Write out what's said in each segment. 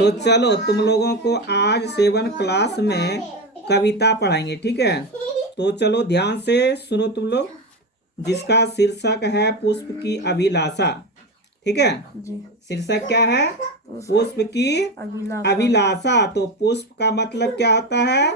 तो चलो तुम लोगों को आज 7 क्लास में कविता पढ़ाएंगे, ठीक है। तो चलो ध्यान से सुनो तुम लोग, जिसका शीर्षक है पुष्प की अभिलाषा, ठीक है। शीर्षक क्या है? पुष्प की अभिलाषा। तो पुष्प का मतलब क्या होता है?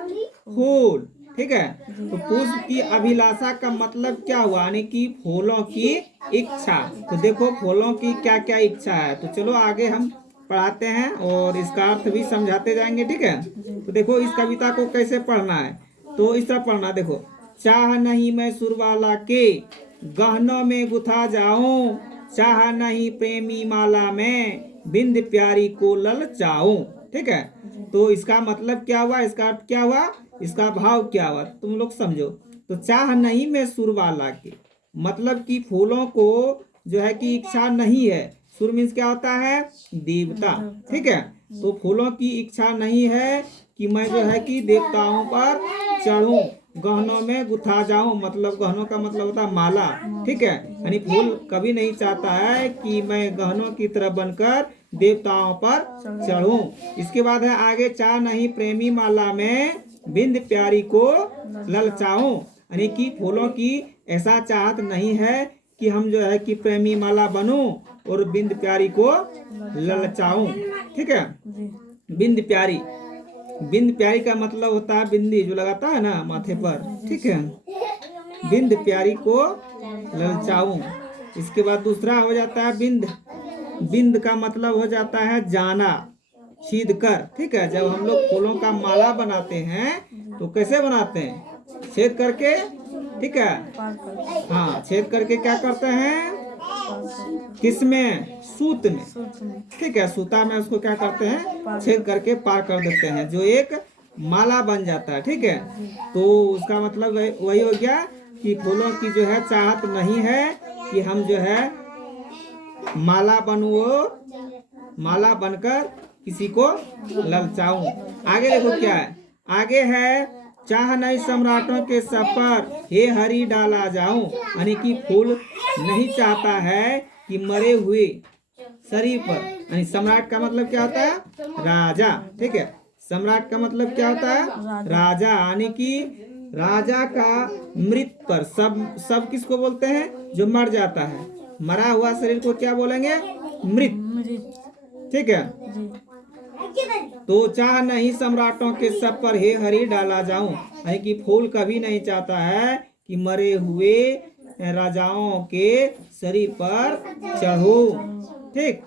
फूल, ठीक है। तो पुष्प की अभिलाषा का मतलब क्या हुआ? यानी कि फूलों की इच्छा। तो देखो फूलों की क्या क्या इच्छा है। तो चलो आगे हम पढ़ाते हैं और इसका अर्थ भी समझाते जाएंगे, ठीक है। तो देखो इस कविता को कैसे पढ़ना है, तो इस तरह पढ़ना। देखो, चाह नहीं मैं सुरवाला के गहनों में गुथा जाऊं, चाह नहीं प्रेमी माला में बिंद प्यारी को ललचाऊं, ठीक है। तो इसका मतलब क्या हुआ, इसका अर्थ क्या हुआ, इसका भाव क्या हुआ, तुम लोग समझो। तो चाह नहीं मैं सुरवाला के, मतलब कि फूलों को जो है कि इच्छा नहीं है। सुर मीन्स क्या होता है? देवता, ठीक है। तो फूलों की इच्छा नहीं है कि मैं जो है कि देवताओं पर चढ़ूं, गहनों में गुथा जाऊं, मतलब गहनों का मतलब होता है माला, ठीक है। यानी फूल कभी नहीं चाहता है कि मैं गहनों की तरह बनकर देवताओं पर चढ़ूं। इसके बाद है आगे, चाह नहीं प्रेमी माला में बिंद प्यारी को ललचाऊं, यानी कि फूलों की ऐसा चाहत नहीं है कि हम जो है कि प्रेमी माला बनूं और बिंद प्यारी को ललचाऊं, ठीक है। बिंद प्यारी, बिंद प्यारी का मतलब होता है बिंदी जो लगाता है ना माथे पर, ठीक है। बिंद प्यारी को ललचाऊं। इसके बाद दूसरा हो जाता है बिंद। बिंद का मतलब हो जाता है जाना, छीद कर, ठीक है। जब हम लोग फूलों का माला बनाते हैं तो कैसे बनाते हैं? छेद करके, ठीक है। हाँ, छेद करके क्या करते हैं? किसमें? सूत में, ठीक है। सूता में उसको क्या करते हैं? छेद करके पार कर देते हैं, जो एक माला बन जाता है, ठीक है। तो उसका मतलब वही हो गया कि फूलों की जो है चाहत नहीं है कि हम जो है माला बनूं, माला बनकर किसी को ललचाऊं। आगे देखो क्या है, आगे है, चाह नहीं सम्राटों के सर पर हे हरि डाला जाऊं, यानी कि फूल नहीं चाहता है कि मरे हुए शरीर पर, यानी सम्राट का मतलब क्या होता है? राजा, ठीक है। सम्राट का मतलब क्या होता है? राजा, यानी कि राजा का मृत पर, सब किसको बोलते हैं? जो मर जाता है, मरा हुआ शरीर को क्या बोलेंगे? मृत, ठीक है। तो चाह नहीं सम्राटों के सब पर हे हरि डाला जाऊं, यानी कि फूल कभी नहीं चाहता है कि मरे हुए राजाओं के शरीर पर चढ़ो, ठीक,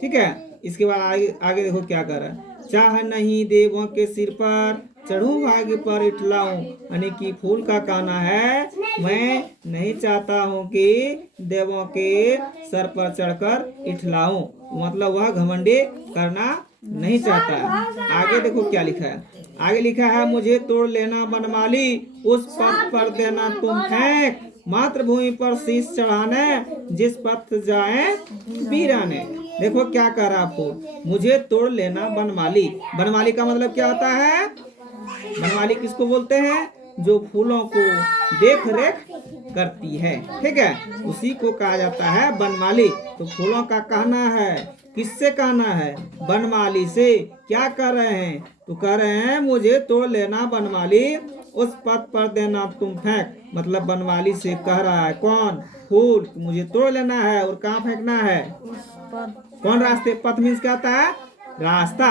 ठीक है। इसके बाद आगे देखो क्या कर रहा है, चाह नहीं देवों के सिर पर चढ़ूं भाग्य पर इठलाऊं, यानी कि फूल का कहना है मैं नहीं चाहता हूं कि देवों के सर पर चढ़कर इठलाऊं, मतलब वह घमंडी करना नहीं चाहता है। आगे देखो क्या लिखा है, आगे लिखा है, मुझे तोड़ लेना बनमाली उस पथ पर देना तुम फेंक, मातृभूमि पर शीश चढ़ाने जिस पथ जाए वीराने। देखो क्या कह रहा आपको, मुझे तोड़ लेना बनमाली। बनमाली का मतलब क्या होता है? बनमाली किसको बोलते हैं? जो फूलों को देख रेख करती है, ठीक है, उसी को कहा जाता है बनमाली। तो फूलों का कहना है, किससे कहना है? बनमाली से। क्या कर रहे हैं? तो कह रहे हैं मुझे तोड़ लेना बनमाली उस पथ पर देना तुम फेंक, मतलब बनमाली से कह रहा है कौन? फूल, मुझे तोड़ लेना है और कहाँ फेंकना है? कौन रास्ते? पथ मीन्स क्या होता है? रास्ता,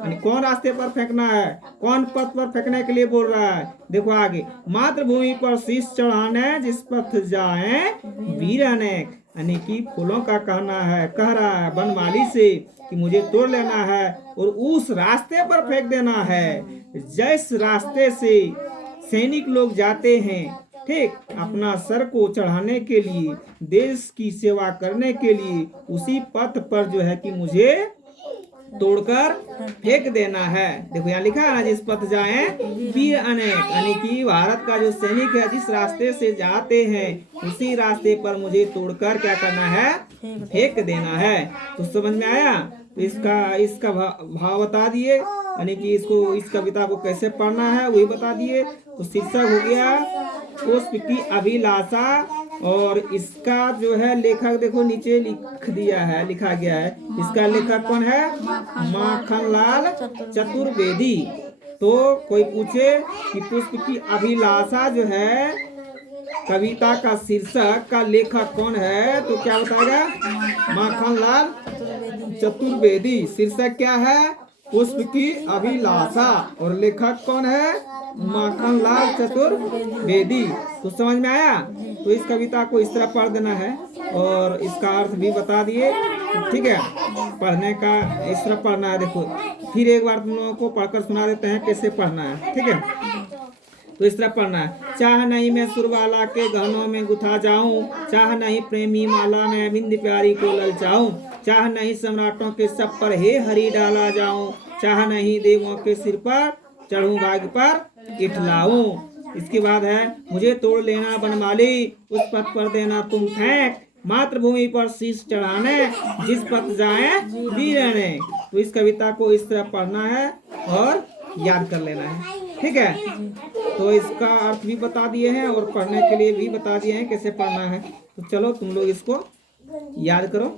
यानी कौन रास्ते पर फेंकना है, कौन पथ पर फेंकने के लिए बोल रहा है। देखो आगे, मातृभूमि पर शीश चढ़ाने जिस पथ जाए वीर अनेक, यानी कि फूलों का कहना है, कह रहा है बनमाली से कि मुझे तोड़ लेना है और उस रास्ते पर फेंक देना है जिस रास्ते से सैनिक लोग जाते हैं, ठीक, अपना सर को चढ़ाने के लिए, देश की सेवा करने के लिए, उसी पथ पर जो है कि मुझे तोड़कर फेंक देना है। देखो यहाँ लिखा है ना, जिस पथ जाए वीर अनेक, यानी कि भारत का जो सैनिक है जिस रास्ते से जाते हैं उसी रास्ते पर मुझे तोड़कर क्या करना है? फेंक देना है। तो समझ में आया? तो इसका भाव बता दिए, यानी कि इसको, इस कविता को कैसे पढ़ना है वही बता दिए। तो शीर्षक हो गया पुष्प की अभिलाषा, और इसका जो है लेखक देखो नीचे लिखा गया है। इसका लेखक कौन है? माखनलाल चतुर्वेदी। तो कोई पूछे कि पुष्प की अभिलाषा जो है कविता का शीर्षक का लेखक कौन है, तो क्या बताएगा? माखनलाल चतुर्वेदी। शीर्षक क्या है? पुष्प की अभिलाषा। और लेखक कौन है? माखनलाल चतुर्वेदी। तो समझ में आया? तो इस कविता को इस तरह पढ़ देना है और इसका अर्थ भी बता दिए। ठीक है, पढ़ने का इस तरह पढ़ना है। देखो फिर एक बार तुम लोगों को पढ़कर सुना देते हैं कैसे पढ़ना है। ठीक है, तो इस तरह पढ़ना है। चाह नहीं मैं सुरवाला के गहनों में गुथा जाऊं, चाह नहीं प्रेमी माला में बिंद प्यारी को ललचाऊं, चाह नहीं सम्राटों के सब पर हे हरि डाला जाऊं, चाह नहीं देवों के सिर पर चढ़ूं भाग्य पर इठलाऊं। इसके बाद है मुझे तोड़ लेना बनमाली, उस पथ पर देना तुम फेंक, मातृभूमि पर शीश चढ़ाने जिस पथ जाए वीरने। तो इस कविता को इस तरह पढ़ना है और याद कर लेना है। ठीक है, तो इसका अर्थ भी बता दिए हैं और पढ़ने के लिए भी बता दिए हैं कैसे पढ़ना है। तो चलो तुम लोग इसको याद करो।